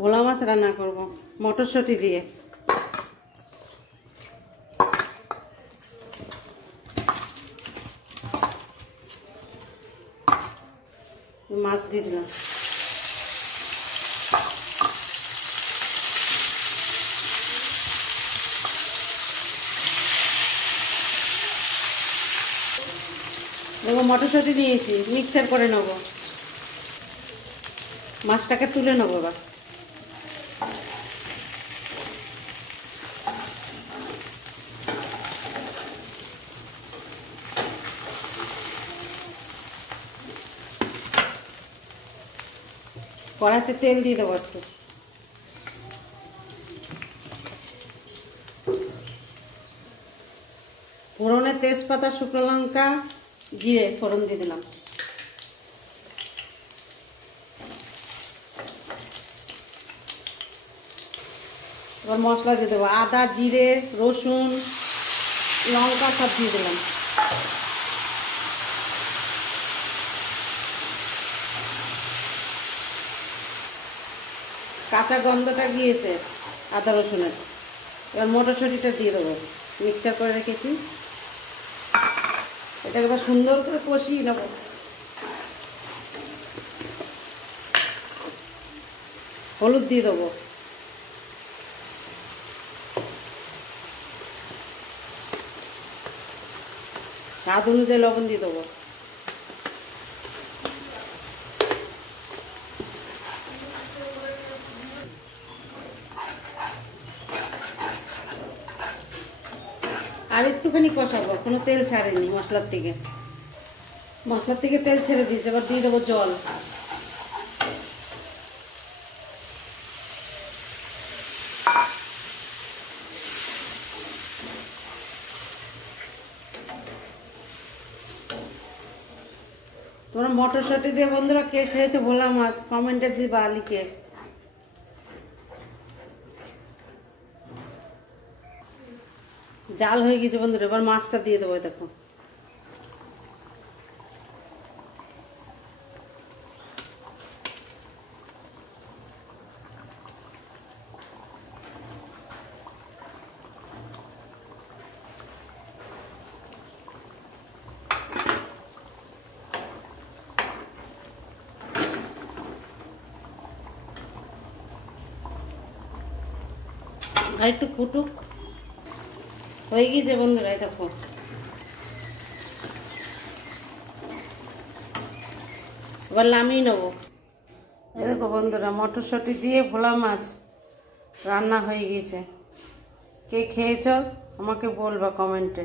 ভোলা মাছ রান্না করব মটরশুঁটি দিয়ে। মাছ দিয়ে দিলাম। দেখো মটরশুঁটি নিয়েছি, মিক্সচার করে নেব। মাছটাকে তুলে নেব এবার। কড়াইতে তেল দিয়ে দেবো একটু। ফোড়নে তেজপাতা, শুকনো লঙ্কা, জিরে ফোড়ন দিয়ে দিলাম। এবার মশলা দিয়ে দেবো, আদা, জিরে, রসুন, লঙ্কা সব দিয়ে দিলাম। কাঁচা গন্ধটা গিয়েছে আদা রসুনের। এবার মটরশুঁটিটা দিয়ে দেবো, মিক্সচার করে রেখেছি। এটাকে এবার সুন্দর করে কষিয়ে নেব। হলুদ দিয়ে দেবো, স্বাদ অনুযায়ী লবণ দিয়ে দেবো। আর একটুখানি কষাবো, কোনো তেল ছাড়েনি মশলার থেকে। মশলার থেকে তেল ছেড়ে দিয়েছে, এবার দিয়ে দেবো জল। তোমরা মটরশুঁটি দিয়ে বন্ধুরা কে খেয়েছো ভোলা মাছ কমেন্টে দিবা লিখে। জাল হয়ে গেছে বন্ধুরা, এবার মাছটা দিয়ে দেবো। দেখো আর একটু ফুটুক। হয়ে গিয়েছে বন্ধুরা, দেখো এবার নামিয়ে নেবো। এই দেখো বন্ধুরা, মটরশুঁটি দিয়ে ভোলা মাছ রান্না হয়ে গেছে। কে খেয়েছ আমাকে বলবা কমেন্টে।